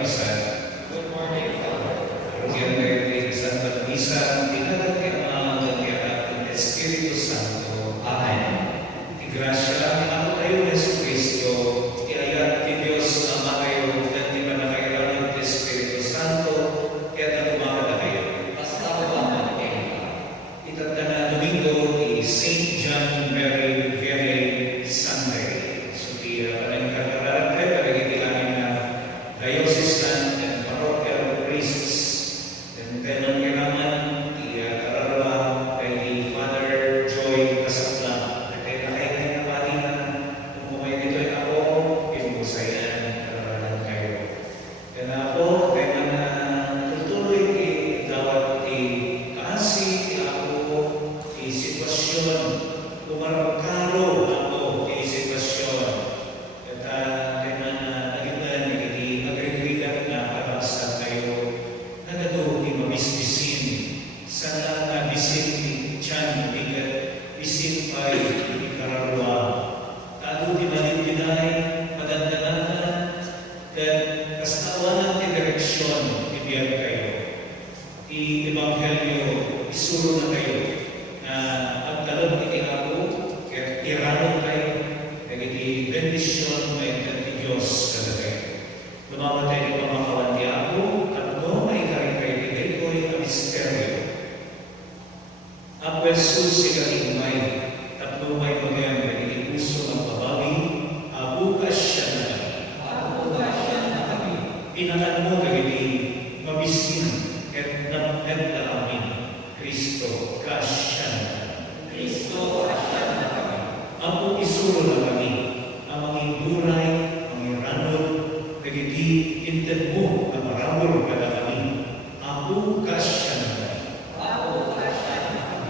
Pastor. Good morning, Father. Rugyan kayo kay San Batisa, tinagat kay Ama, kay Anak, Espiritu Santo. Amen. Igrasya, ang tayo ng Jesucristo, iayat ni Diyos Ama kayo, at di ba na kayo ng Espiritu Santo, kaya natumaka na kayo. Basta ko ba natin? Itatanda na Domingo ni St. John Mary Vianney Sunday. So, parang kakaralan kayo, pagkakitilanin na diocesan and parochial priests. And then, kailangan i-kararawa kay Father Joy Casablanca. Kaya nakailan na pati na umumay dito ay ako, pinusayan, kararalan kayo. Kaya na ako, kaya na tutuloy dawat kaasi, ako, sitwasyon, kumarangkaro ako, sitwasyon. At kaya na nagiglan, nagigrigan na para sa kayo, nagado ni mabisbisin, sa na bisin ni Chan, bisin pa ni Kararwa. Tado di malintinay, madandanan, at kastawanan ni direksyon, ibiyag kayo. I-Ebanghelyo, isuro na kayo, na ang talon ni ako, kaya iranon kayo, nagiging bendisyon may ni Diyos kada kayo. Lumamatay ni pamakawan ni ako, at noong ay kayo ibigay ko yung misteryo. Ang Jesus si kalimay, at noong ay magayan nagiging puso ng babawi, bukas siya na kami. Pinakan mo nagiging mabisin, at na amin, Kristo, kasya na kami. Ang isuro na kami, ang mga induray, ang iranod, nagiging inted mo na maramol ka na kami. Ako, kasya na kami.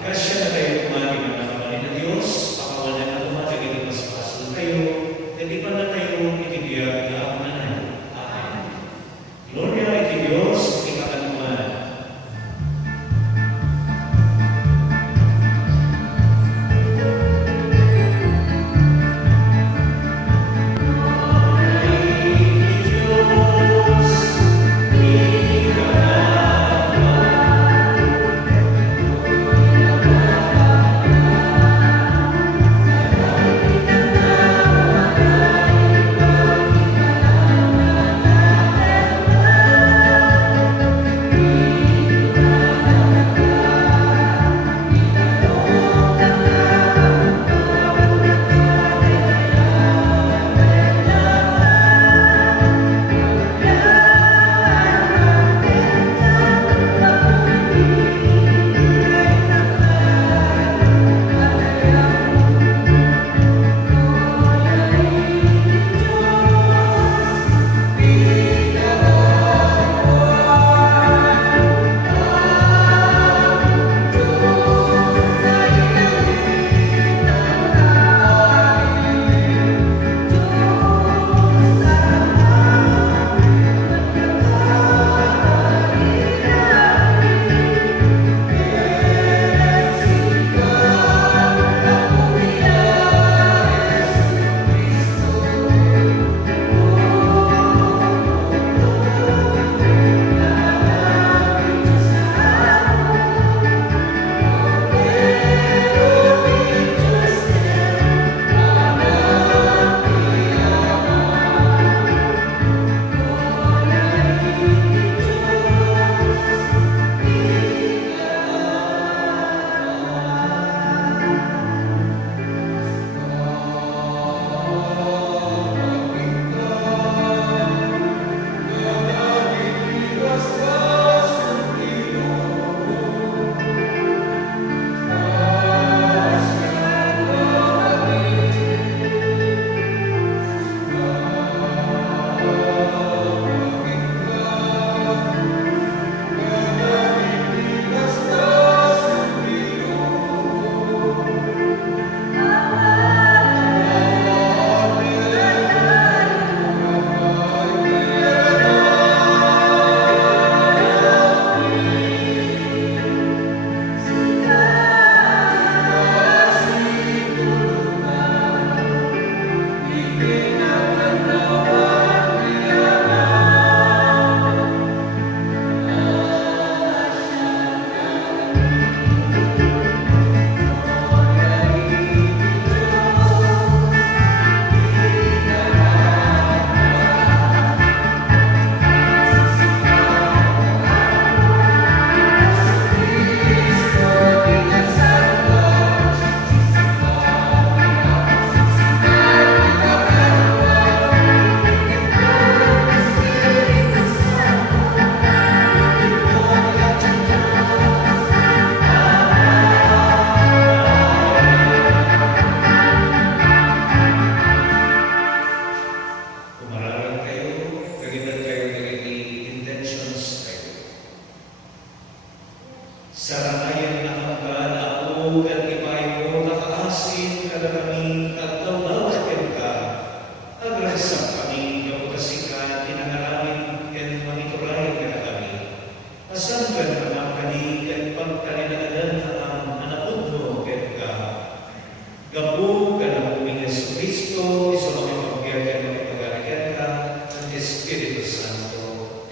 Kasya na kayo kumali ng nakamalin ng Diyos, pakawalan na tumatagin ng mas pasal kayo, hindi pa na kayo itibiyag na ako na na. Amen. Gloria iti Diyos, ikakanuman. Diyos,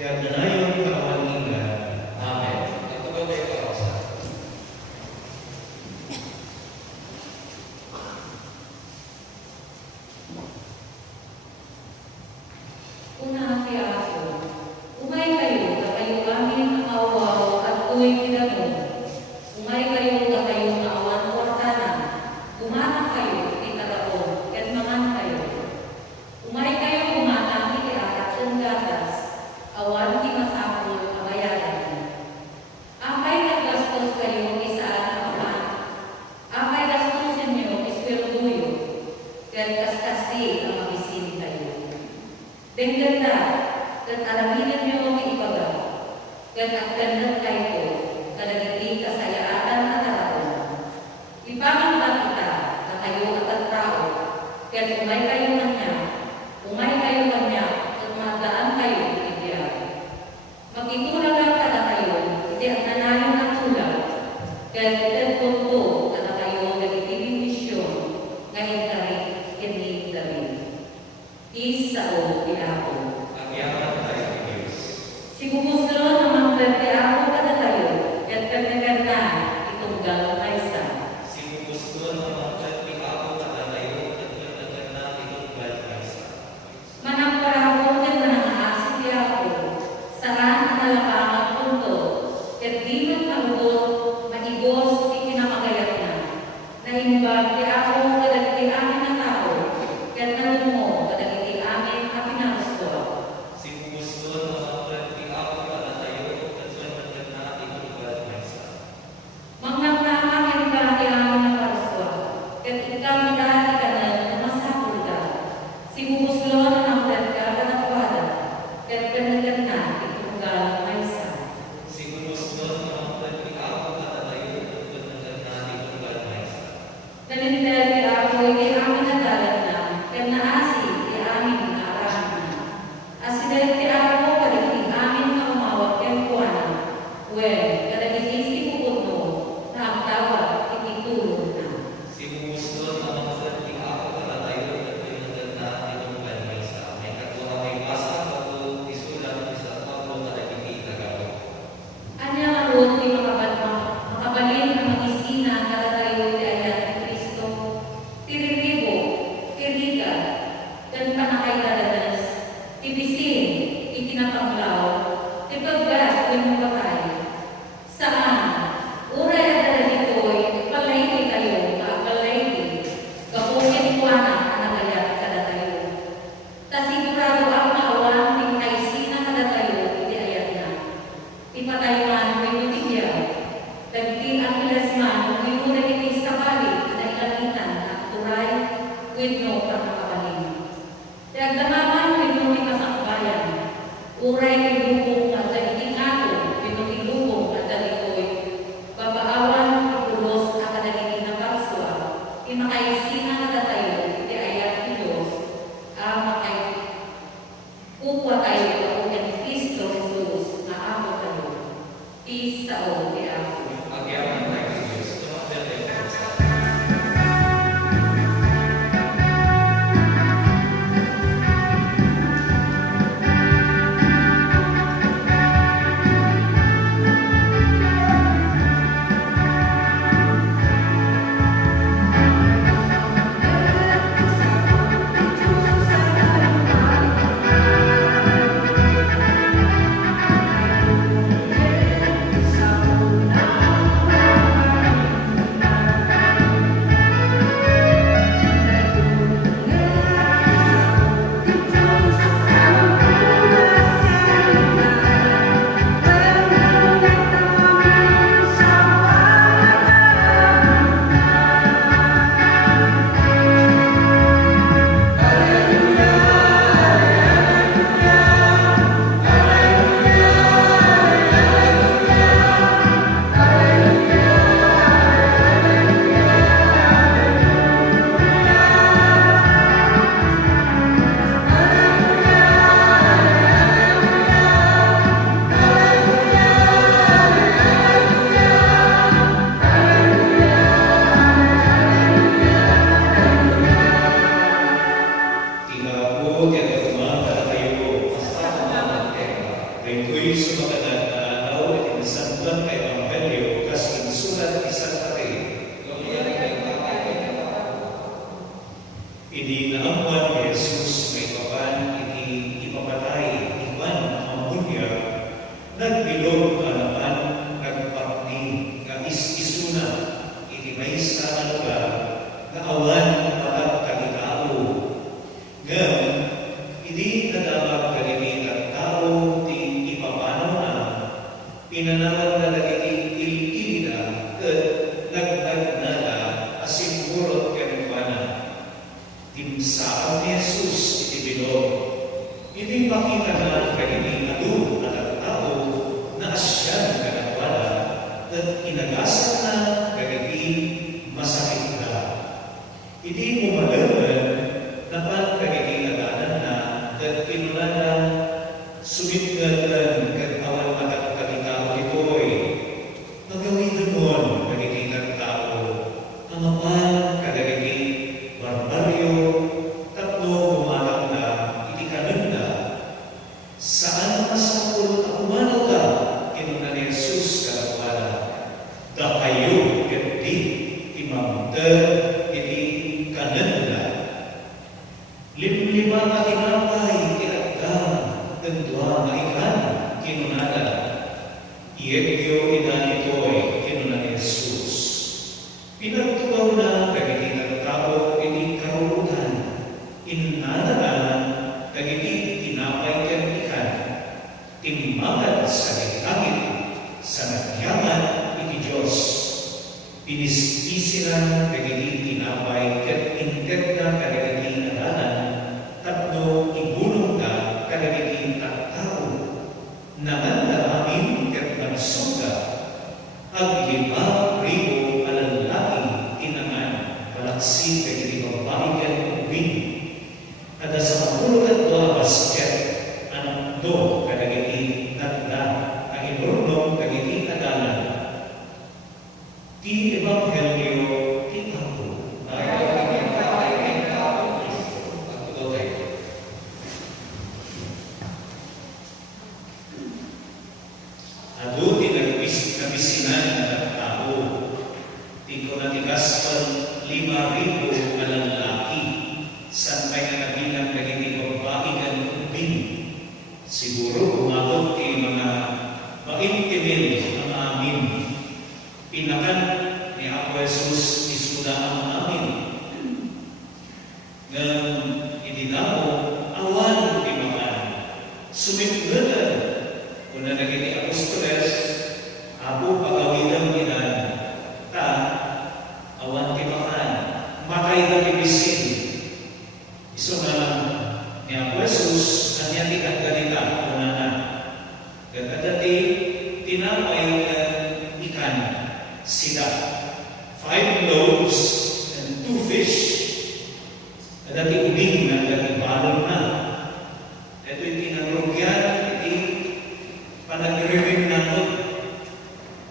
Nagdanayon kawan ika. Amen. Ito ba tayo karosa? Una kaya ako, umay kayo na kayo amin ang awaw at tuwing tinanong. Umay kayo na kayo na awan kwartana. Umanang kayo, itaraon, at mangan kayo. Umay kayo umanang itiarat ng gatas. Awan di masapol kabayaran. Amay naggastos kayo isaan ang aman. Amay gastusin niyo iswelduyo. Kat kaskasi ang mabisin kayo. Benganda, kat alaminan niyo ang ibaga. Kat agdandan kayo, kadagiti kasayaan at taraon. Ipangamba kita na kayo at tao. Kat umay kayo na niya, umay kayo na niya, at magaan kayo ibigyan. Magitulagan ka na kayo, hindi ang nanayon ang tulang. Kat itantunto ka na kayo nagitibing misyon, ngayon kami, hindi kami. Isao ako. Agyaman tayo ng Diyos. Si Bubuslo namang pwede ako kada tayo, at kagaganda itong galong aysa. Si gusto na magkat ni ako nakatayo at nagdagan na itong balkasa. Manang parahon at manangaasik ako, saan ang nalapangang punto, at di man maubot, maigos, ikinamagayat na. Naimbag di ako kadagiti amin na tao, at nanungo kadagiti amin ang pinangusto. Si gusto na magkat ni ako nakatayo at nagdagan na itong balkasa. Mangnamnaman ka di amin na paraswa, at ikaw dati ka na masapul ka. Si Bubuslo na nanglan ka kanakwada, at kanagan na itong galong aysa. Si gusto na magkat ni ako nakatayo at nagdagan na itong balkasa. Nanintel di ako di amin na dalat na, at naasi di amin na arahan na. Asidal di ako kadagiti amin na umawag kay kuwana. Well, kadagiti si Bubuslo na ang tawag ititulong na. Si gusto na magkat ni ako nakatayo at nagdagan na itong balkasa. May katuwa may basa ako isulat sa Pablo kadagiti tagawin. Anya maroon di makabalin ang mag-isina kada tayo di ayat ni Kristo. Tiriribo, tiriga, dan panakay dadanas, tibisin, itinapanglaw, tipaggat, yung patay. Saan? Uray at daladitoy, palaydi kayo, kapalaydi, kapukin kuwana, anagayat kada tayo. Tasigurado ang maawan, tingkaisina kada tayo, di ayat na. Ipatayman, winutigya. Dagiti ang ilasman, winunagiti sa balik, na ilamitan at turay, widno pagkakabalin. Dagdamaman, winuti kasakbayan. Uray, winubong at dagiti ngato, winutilubong at dagitoy. Babaawan, itulos at dagiti na parswa. Imakaisina na tayo, di ayat ni Diyos, makay kupwa tayo ako kay Kristo Jesus na ako tayo. Peace sa o di ako. Agyaman tayo ng Diyos. Tumagyan tayo ng Diyos. Ito'y sumakanan na araw at inasampan kay Evangelyo kas insulat ni San Mateo. Hindi naamuan ni Jesus may papan ipapatay iwan ang bunya nagbilog alaman nagpakni nga isuna iti maysa nga lugar nga awan patag kagitao ngem hindi nadamag kanini ang tao ti ipapanaw na pinanawan na nagiging ililida at nagnagnala asin burot kanukwana timsaan ni Jesus iti bilog hindi makita na kanini adu at ang tao na asyan kanukwana at inagasan na kanini masakit na hindi mo malaman na pan kanini naganan na at pinulana sumitngatan kat awal matat kagitao ito'y magawin naman kagitinang tao ang apan kadagiti barbaryo tatlo bumatang na itikanan na saan masakul at umanaw ka kinuna ni Jesus kalawala da kayo iti imamta iti kanan na limlima ka tinapay tendua maikan kinunada iegyo inanitoy kinunan Jesus pinagtugaw na kagiti tao ini karuutan innanaran kagiti tinapay ken ikan timbangan sa langit sa nagyaman iti Dios pinispisiran kagiti tinapay ken integna kagiti nadanan tapno ibulong ka kadagiti tao naman na amin kat nagsuga ang 5,000 alalaki tinangan palaksi kadagiti babae ken ubing ada sa 10 basket anong do kadagiti tanda ang inurnom kadagiti adalan ti Ebanghelyo ti Apo. Ado tinabisinan ng tao. Tiko na tigas pa 5,000 alalaki. San may nanabilang naging babae ng ubing. Siguro umabot kay mga 20,000 ang amin. Pinakan ni Apo Jesus isuna ang amin. Nang idinamo awan pimakan. Sumitngalan una naging apostoles, Apo pagawilang inan, ta, awan timakan, matay na ibisin. Iso na ni Apo Jesus, kanya tikat ganita, una na. Gagkadati, tinapay na ikan, sida. 5 loaves and 2 fish. Kadati ubing na, kadati balon na. Ito'y tinanrugyan, panag-review natin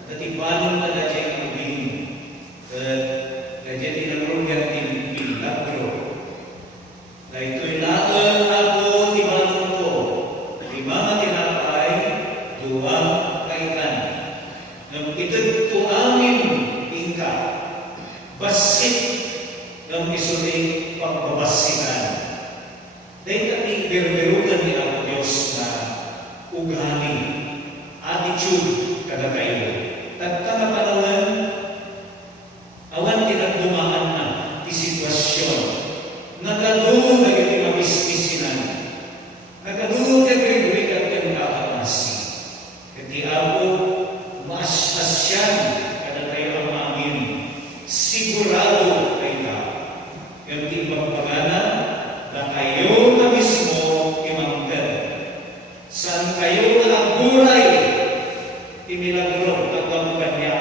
dati balon na dati ubing dati tinanrugyan din pilagro na ito'y laang ako di balon ko 5 tinapay 2 kaitan ng itag to amin tingka basit ng isuling pagbabasikan dahil kami berberugan ni Apo Diyos na ugali attitude kada kayo. Tagtama panawan, awan tinagdumaan na di sitwasyon. Nagadu na yung mabisbisinan. Nagadu na Gregory at yung kakamasi. Kati ako, maasasyan kada kayo ang amin. Sigurado kayo na. Yung di magpagana na kayo na mismo imanggan. Saan kayo na buray imilagro tagwamukan niya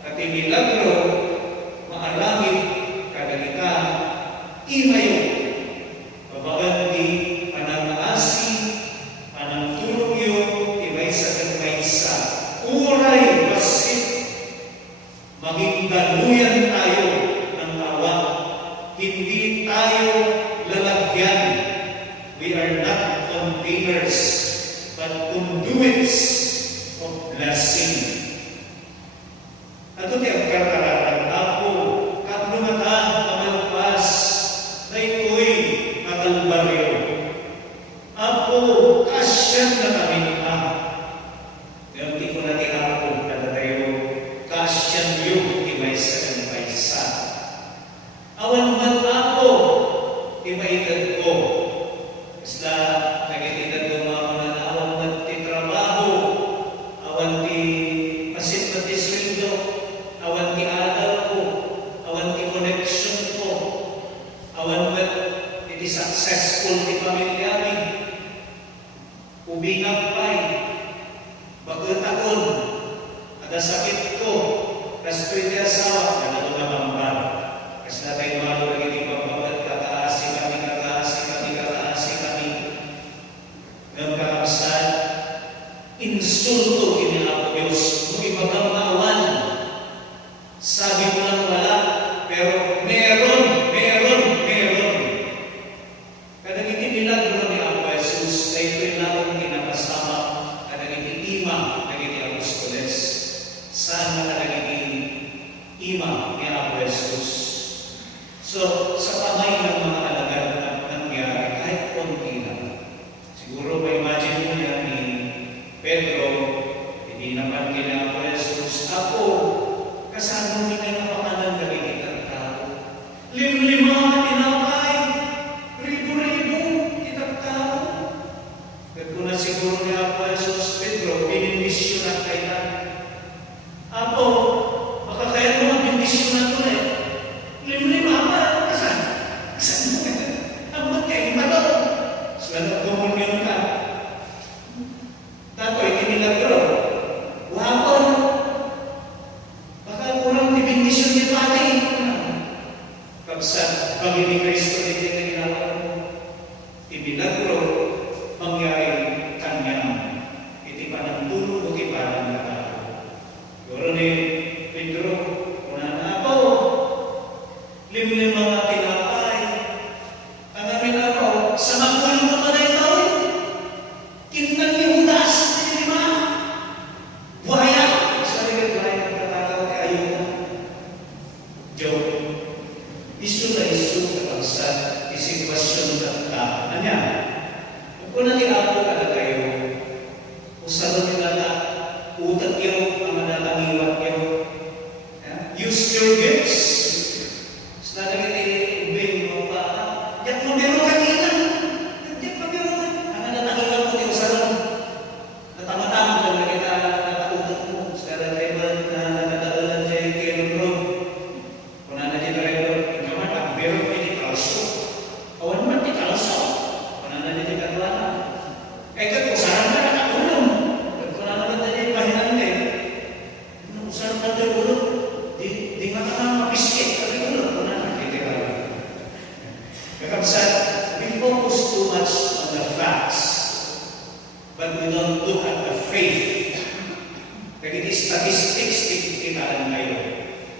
at imilagro maaramid kadalita imayo babaan di panangaasi panangtulog yo imaysa ken maysa uray basit maging daluyan tayo ng awa hindi tayo lalagyan we are not containers but fluids of blessing. Ato ti ang karararan ako, katlumatan, kamalpas, na ito'y makalbaryo. Apo, kasyan na kami pa. Ngayon, di ko na ti ako, kada tayo, kasyan yung ibay sa kanipaysa. Awan man ako, ibaitad ko. Isla, nagititad ko mga awan man ti trabaho, awan ti pasit na ti sweldo, awan ti adal ko, awan ti connection ko, awan man ti successful ti pamilya mi, ubingag pa'y, bagultakon, ada sakit ko, kastoy ti asawa, na namambar. Kasi natin malo lagi di pagbabat, kakaasi kami. Ngayon kakabsat, insulto kini ako Diyos, kung ibagang maawan. Sabi mo lang wala, pero meron. Kadang itinilagro ni Apo Jesus, na ito'y lakong kinapasama, kadang ititima, naging Apostoles. Sana kadang ima ni Apo Jesus. So, sa kamay ng mga alagad na nangyari, kahit konti lang. Siguro ma-imagine mo yan ni Pedro, hindi naman kina Apo Jesus, ako, kasama mo kayo napakanan na binitang tao. Lim-lima, tinapay, ribu-ribu, kitang tao. Pero na siguro ni Apo Jesus, Pedro, binindisyon at kailan. Apo, baka kaya mo mabindisyon na ito eh. Lim-lima ba? Kasan mo ka? Ang magkain ba ito? Selalu komunion ka. Tako'y tinilagro. Wapon. Baka kurang dibindisyon ni Pati. Kapsat, bagi ni Kristo din yung ginawa mo. Ibinagro, mangyari kanyang. Iti pa ng tulog o iti pa ng natalo. Goro ni Pedro, una na ako. Lim-lima nga tinapay. Ang amin ako, sa magulong mo na ito, kinang yung Judas, lima. Buhaya. Sa ligat buhaya ng katatawag kay Ayuna. Joke. Isu na isu kapagsa, isitwasyon na Anya, kung natin ako kada kayo, usaron nila na utak yun, ang manataniwat yun. Use your gifts. Sa naging ibig mo pa, yan mo meron kanina. Yan mo meron. Ang nanataniwat mo, di usaron. Natama-tama ko na kita nakautak mo. Sa driver na nakatadalan siya yung Kevin Road. Kung na natin driver, yung naman, ang meron kayo di kalso. Awan naman di kalso. Kung na natin katulana. Eh, kung sarang na nakatulong. Kung na naman natin pahinang din. Kung sarang na natulong, di matang mapiskit. Kung na natin katulong. Kakabsat, we focus too much on the facts. But we don't look at the faith. Kaya iti statistics, kita lang kayo.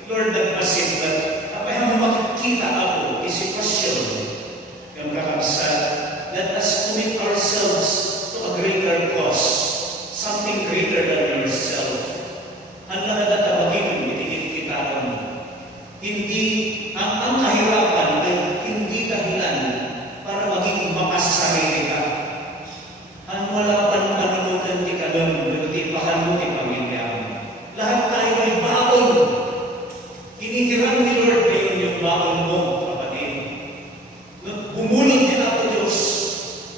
Lord, nagpasit, but kapay mo makikita ako, isipasyon. Yung kakabsat, let us commit ourselves to a greater cause, something greater than yourself. Ang nanatatawagin, itigit kita mo. Hindi, ang kahirapan ay hindi dahilan para maging makas sarili ka. Ang wala pa ng panunutan di ka doon, di pahan mo, di pamilya mo. Lahat tayo ay baon. Kinikiran ni Lord na yun yung baon mo, kapatid. Bumulot din ako Diyos,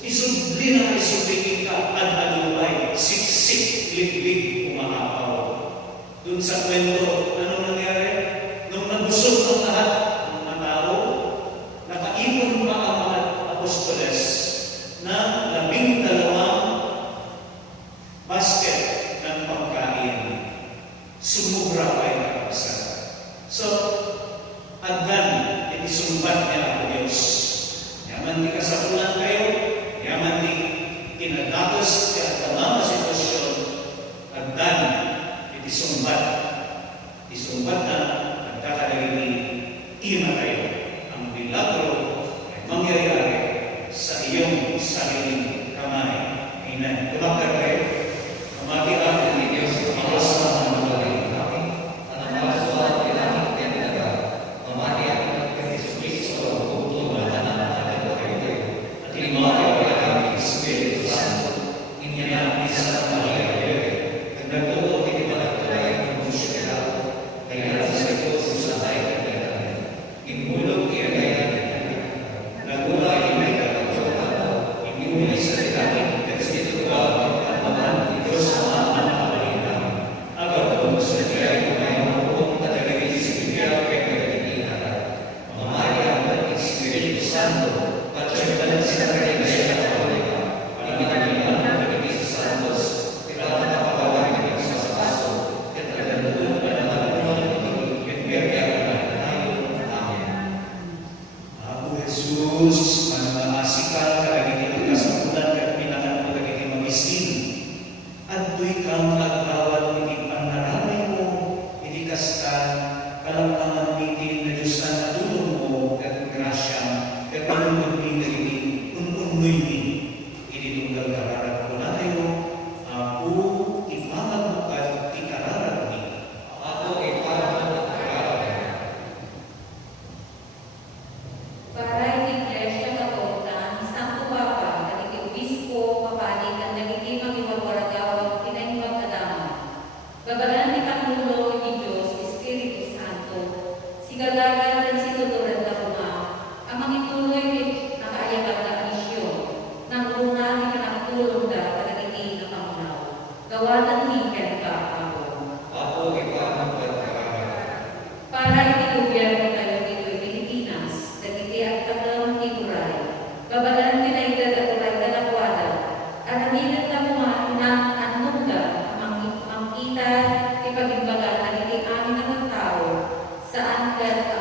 isubli na isubli ka, at alubay, siksik, liblig, umakapaw. Doon sa kwento, anong nangyari? Nung nabusog ng lahat ng mga tao, nakaipon pa ang mga apostoles na 12 basket ng pagkain. Sumubra pa yung kakabsat. So, agdan, inisumbat niya ako Diyos. Yaman di kasapulan kayo, yaman di kinadatos kaya tamang sitwasyon, agdan, inisumbat. Isumbat na, nagkakadagin ima kayo. Ang milagro ay mangyayari sa iyong sariling kamay. Amen. Tumakar kayo. Gawanan ni ken ka ako. Ako ipamagpad ka. Para iti gobyerno tayo dito Pilipinas, dagiti at tagang tiguray. Babalan tinaytad at ulay kalakwada. At aminan ka mo na anong ka, mangkita, ipagimbaga na iti amin ng tao, saan ka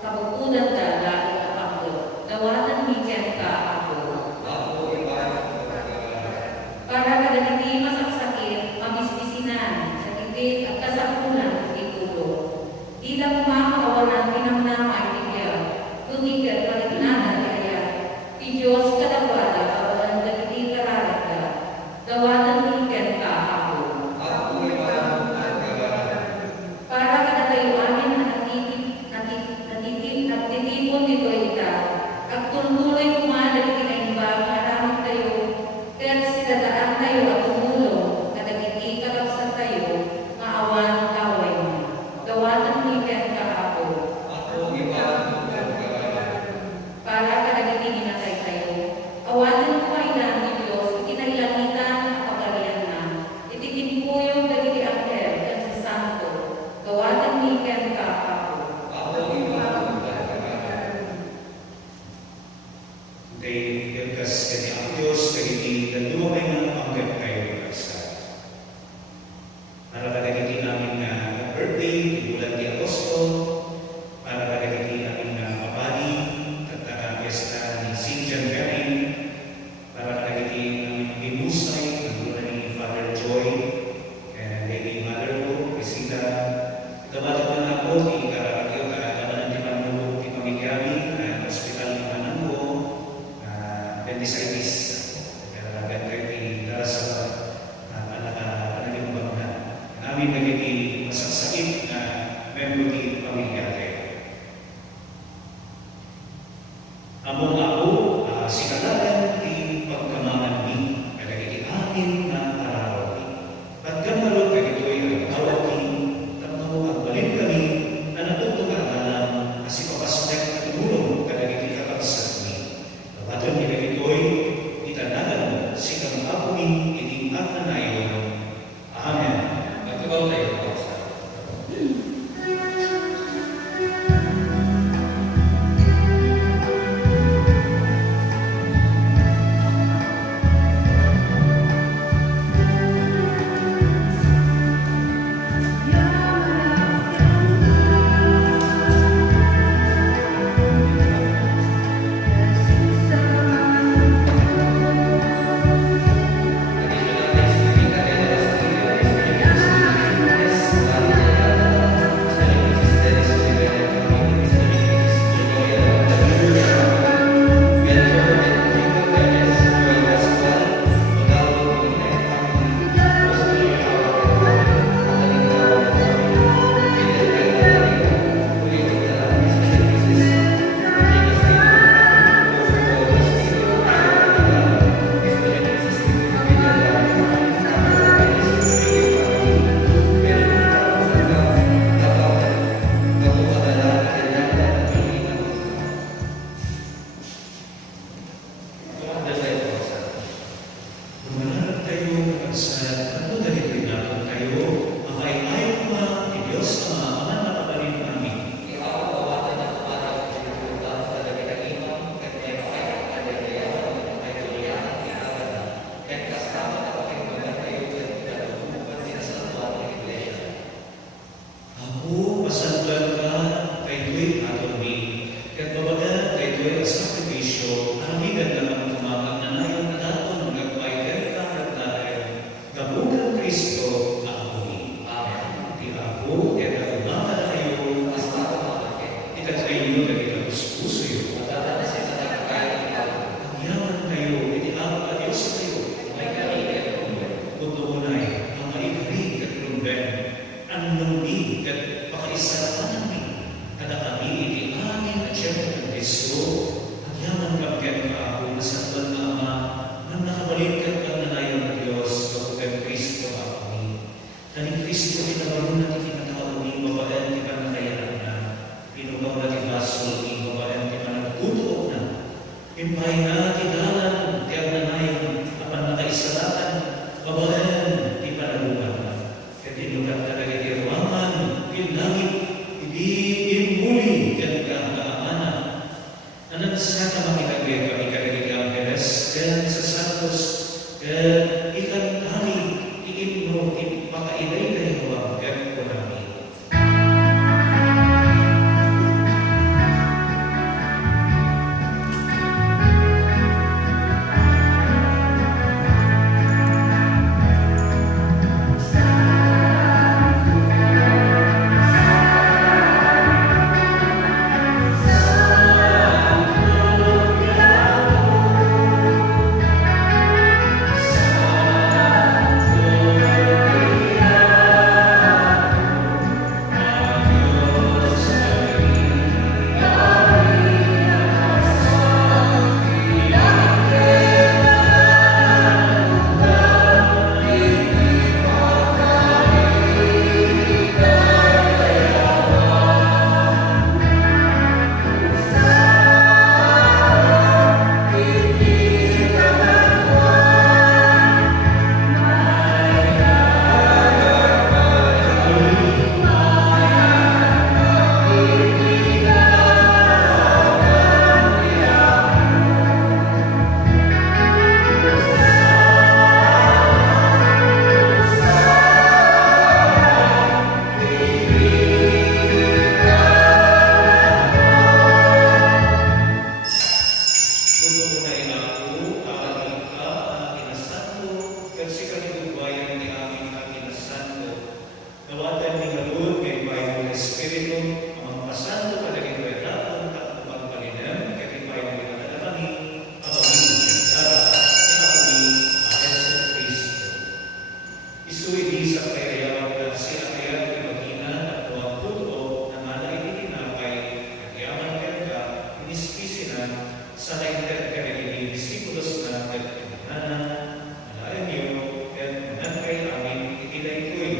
kabukudan ka lagi kapagdo. Gawanan ni ken ka ako. Ako ipamagpad ka. Para kadagiti masaksakit, mabisbisinan, sakit at kasapunan, itulo. Di lang makakawalan pinamnama itiya, kundi kat palignanan kaya. Di Diyos kadawada, kawalan dagiti kararat ka. Gawanan ni ken ka ako. Ako ipamagpad ka. Para kadatayo amin na natitipon dito ita, at tultuloy kumalag kinaimba, maraming tayo, kat sidadaan tayo at tumulong, kadagiti kalapsan tayo, maawan kaway mo. Gawanan ni ken ka ako. Ako ipamagpad ka. Para kadagiti ginatay tayo, awanan ko kailan ni Diyos, ikinailangitan at pagarian na, itikinpuyong dagiti angel, at si Santo. Gawanan ni ken ka ako. Ako ipamagpad ka. Day Elkas kani ang Diyos kagiti dadumay nga panggap kayo sa. Para kadagiti namin nga birthday, bulan di Agosto, para kadagiti namin nga mabali, at piyesta ni St. John Ferry, para kadagiti namin binusay, ang bulan ni Father Joy, and Lady Mother ko, Priscilla, dapat na ako, ikaragyo, karagaman di Panulog, di Pamigyami, hospital ni Manangko, appendicitis, kaya para sa panagimubang na. Namin nagiging masasakit na membro di pamilyare. Among ako, sikalaran di pagkamangan ni, kadagiti amin na araw ni. Pagkamalog kagito'y ang tawag ni, tapno agbalin kami, na natutong aralan, kasi papaspek at tumulong kadagiti kakabsat ni. Tawagan ni kagito'y, itanagan mo, sikang ako ni, iting at nanayon. Amen. Magtugaw tayo. Lumanarap tayo sa ano dahil natin tayo, makaiayon pa ni Diyos ang mga aman na kapanin namin. Ako, pasanggan ka, kay Tuwit aton ni, kat babaga kay Tuwit ang sakripisyo, amigan na ang tumamag na nayon na naton, nagpaider ka at natin, gabugan Kristo ako ni. Amen. Di ako, at ako mga na kayo, ikat kayo na itatuspuso yun. Yaman kayo, iti ako ka Diyos kayo. Tutunay, ang maikari at lumben, ang lumbi at pakaisarapan namin, kada kami iti amin at siyempre ng Kristo, ang yaman kapyan ka ako na sa tuwan na Ama, nang nakabalik ka ng nanayon ng Diyos, kapag Kristo ako ni. Kaning Kristo, inabaron na itinatao ni babaen, di pa nakayaan na, pinugaw na ibasol ni babaen, di pa nagtutuok na, impay na tinalan, di ang nanayon, apan nakaisaratan, babaen, di pa Isu'y di sa kayayawag na siya kaya ibagina at huwag puto na manay itinapay at yaman ka inispisi na sa nainter ka rin disipulos na nagtunana malayan niyo at nagkay amin itinay ko'y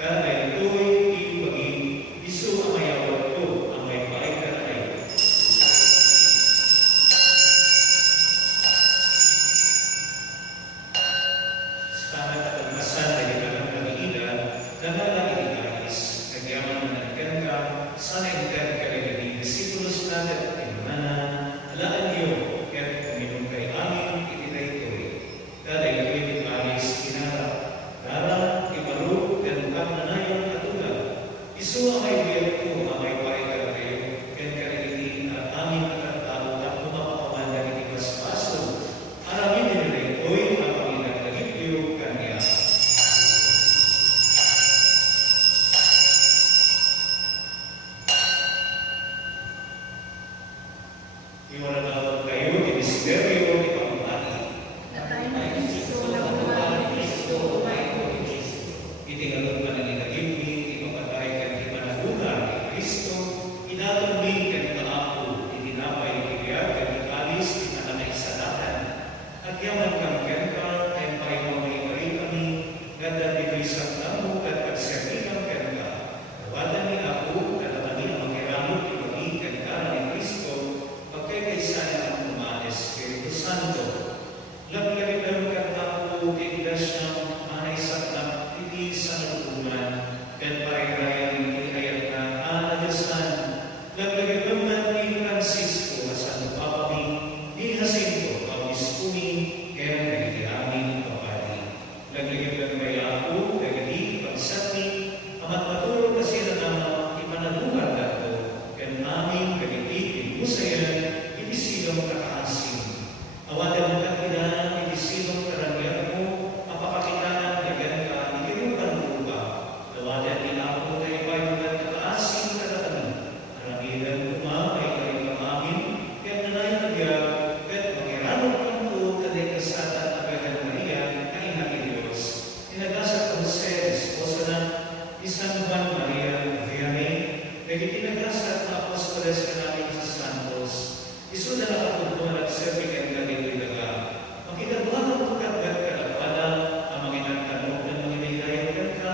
kaya ito'y ibagin isu ang mayawag ko ang may paay ka na kayo. Sana kapagpasan ay ikanang pag-iila na nalangin inis, nagyaman na nagkanda, sana inter ka rin disipulos na nagtunana alaan niyo at kuminong kay amin itinay ko'y kaya ito'y anis inarap darang ibaru dan pagmanayon at ulang. Isu ang may biyag ko ang may paikal kayo, kaya karilin at amin at tao at kumapaman na itibas-baso. Aramin nila ito'y ang Panginoon nagipyo kanya. Iwanagawa kayo, imisteryo, ipamahagi. Itingalog man ang inagipni, ipapatay kan di managungan ni Kristo, inatambing kan kaapo, itinapay ibigyan kan ikalis, itananay salatan, at yaman kang kenta, ay payamamay kari kami, ganda binisang namo, at pagsertinang kenta, nawadan ni Apo, at kami ang makiramot, ibagi kenta ni Kristo, pagkaysa ang Ama Espiritu Santo. Laglagin ka Apo, iglesia, manay sa hindi sa lukuman, at pairayan ni ayat na anagasan. Laglagin ni Francisco, asan papami, ni Jacinto, pamiskuni, kaya nagiging amin papali. Laglagin kay Apo, nagiging pagsati, amat matulog kasi na naman ipanabuhan nato, kaya namin nagiging ibusayan, ibisilong kakaasin. Awadan mo ina, ibisilong karangyan mo, apakakitaan nagyan ka, ikirupan mo ba? Awadan ni Apo na ipayunan kakaasin karaan. Aramilan umamay kayo kamamin, kaya nanay nagyan, kaya mangiranong kanto, kanay kasatan na Virgen Maria, na ina ni Diyos. Inagasa Jose, esposa na, ni San Juan Maria Vianney, nagitinagasat na apostoles ka namin sa Santos. Isu na nakapagpunan at serving ka dito'y daga. Makitagwa ng pagkatgat ka na pala, ang mga inagtanong ng mga inilayan ka,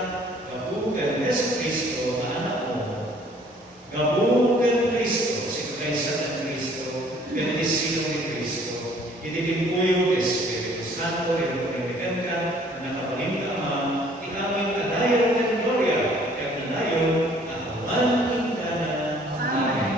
gabugan Yesu Cristo na anak mo. Gabugan Cristo, si Kaisa ng Cristo, ganilisilong ni Cristo, itipinpuyo Espiritu Santo, ito pagkakit ka, na nakapalim ka Ama, di amin adayon ng gloria, kaya nanayon, ang awan ingkana. Amen.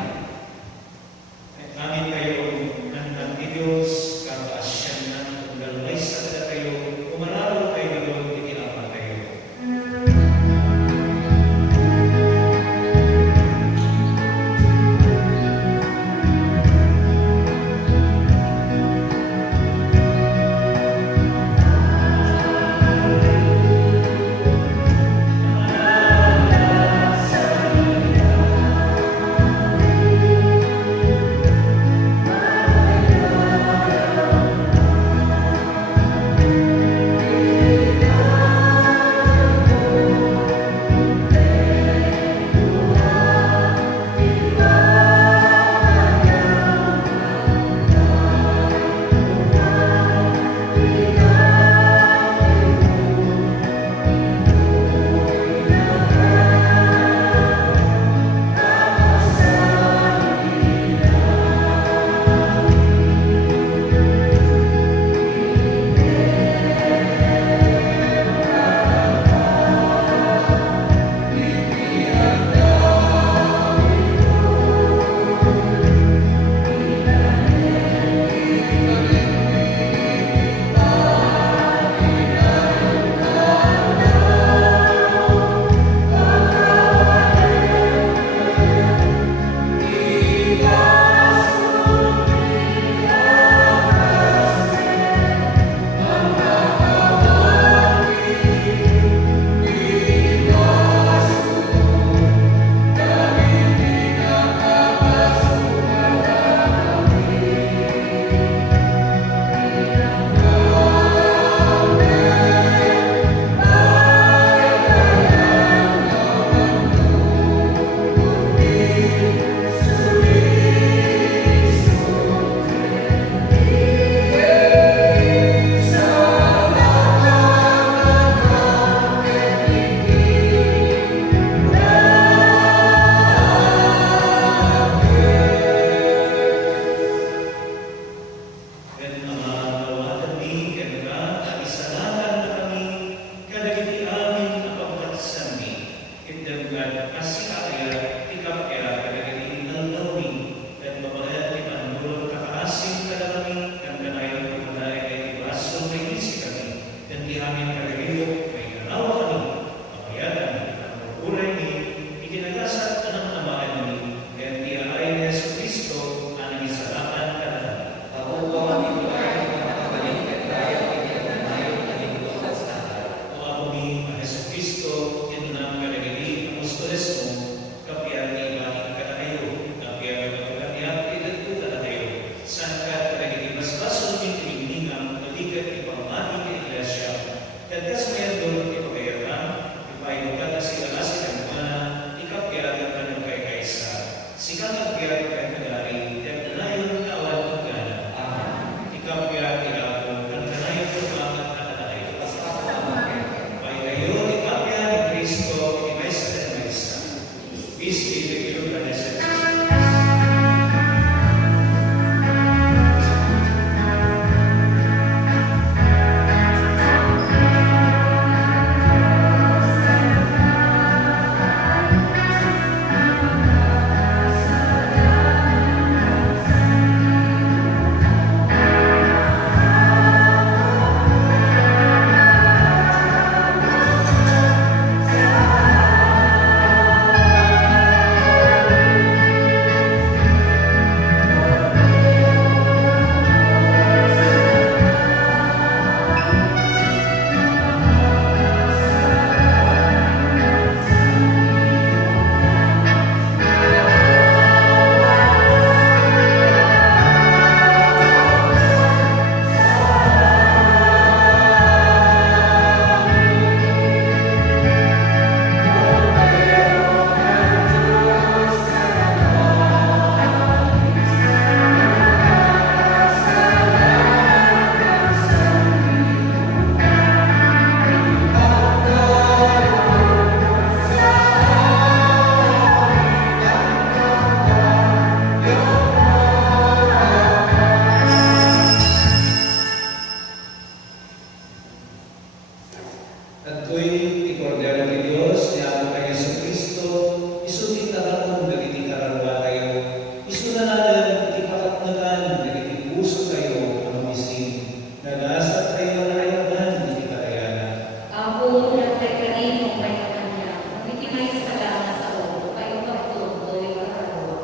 Dato'y ikordero ni Diyos, ni Apo kayo sa Kristo, isunod na kanon, nagiging kararwa kayo, isunanalan, ipakatnagan, nagiging puso kayo, ang misin, nagasa kayo na ayaman, hindi karayanan. Ako na kay kanino may kanya, may salamat sa o, kayo pagtuloy kararwa.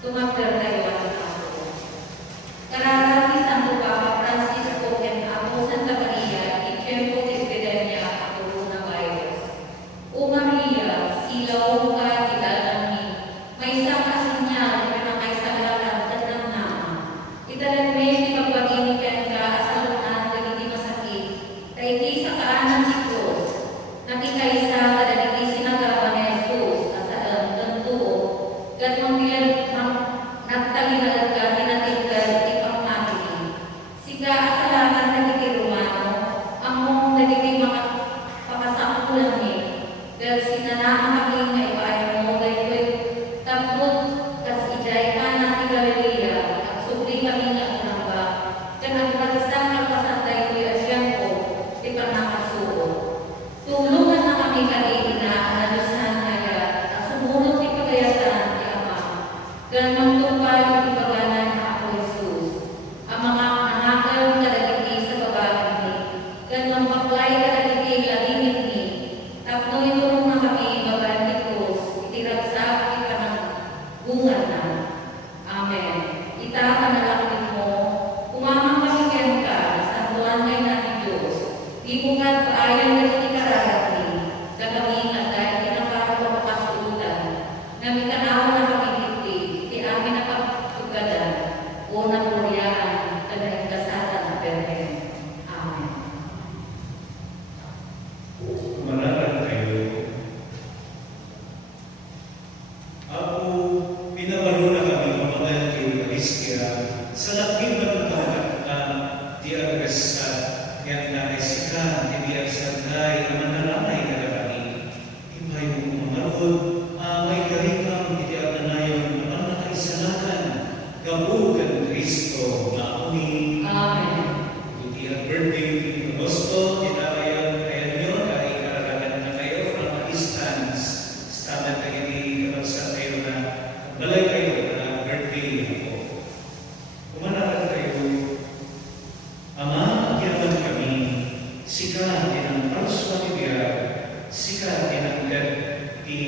Tumapir tayo ang ako. Kararati Santo Papa Francisco and Apo Santa Maria, Itempo Epidemia at Coronavirus. O Maria, silaw ka tigalami, may isang kasinyal na nakaisagalagad at ng nama. Italan may pinagpaginikan ka asalunan naging masakit, kay sa kaanan si Cruz, nakikaisa kadaliti sinagaba ni Jesus asal gan magtupad ang ibaganan na ako Jesus. Ang mga anakal kadagiti sa babaeng ni, gan magpaklay kadagiti labingit ni, tapno iturong na kami bagaan ni Cruz, itiragsak kita ng bungan na. Amen. Ita panalangin mo, umamang kapigyan ka, sa buwan ngay natin Diyos, ibukat paayan na itikaragat ni, gagawin at dahil pinaparo ang kasulutan, na may tanawa na kapigiti, di amin na pagtugadan, o namuryaan, tanay kasatan na Berhen. Amen. Manaran kayo. Ako, pinabalo na kami mamagal kay Eucharistia sa laking ng na di agresad, yan na isika, di agsaday, na manaranay ka na kami. Iba yung umarod, may karikam, di aganayon, ang nakaisalakan, gabugan Kristo na uni. Amen. Hindi ang birthday ni Agosto, dinarayan nyo, dahil karagagan na kayo from a distance. Staman na hindi kapagsa kayo na balay kayo na birthday ako. Kumanaran kayo, Ama, agyaman kami, sika din ang parswa ni Biyag, sika din ang di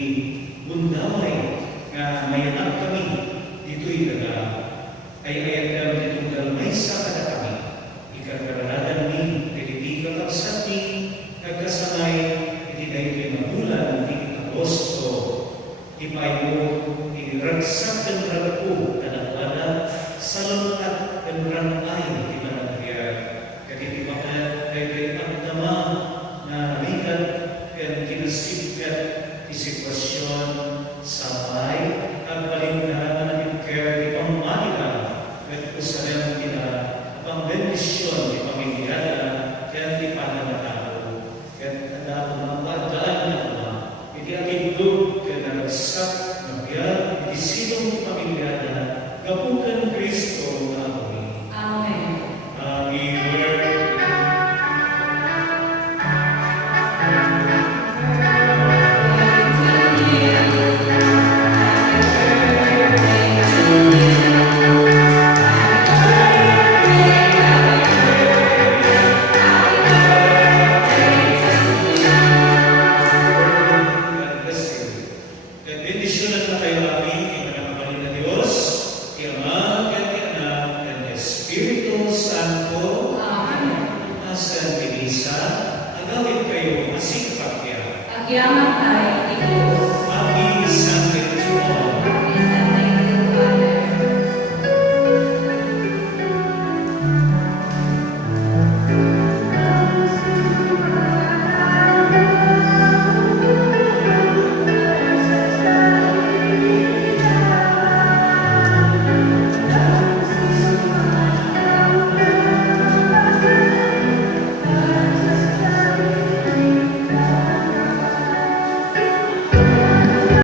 bundaway nga mayanak kami, dito'y daga, ay ayat ditong dalmay sa kada kami. Ikagkaranadan ni, pilipi kakabsat ni, nagkasamay, itinay kay magulan ni Agosto, ipayo, iragsak ng ragpo, anak-anak, sa lamat ng rangay, di managbiag. Katitimakan, ay ang nama na rigat, at kinasipkat, di sitwasyon, samay, at balingnahan na nag-care, di pangmalila, at usalang kita, pang bendisyon, di pamilyada, kaya di pananatao, kaya na mapadaan na nama, hindi ang indog, kaya naragsak, nabiyag, di silong pamilyada, gabukan Kristo na kami. Amen. Happy birthday. God bless you. At bendisyonan na kayo aming ipanakabalin na Diyos, Ama, at Anak, at Espiritu Santo, Amen. Asan Binisa, agawin kayo masikapagya. Agyaman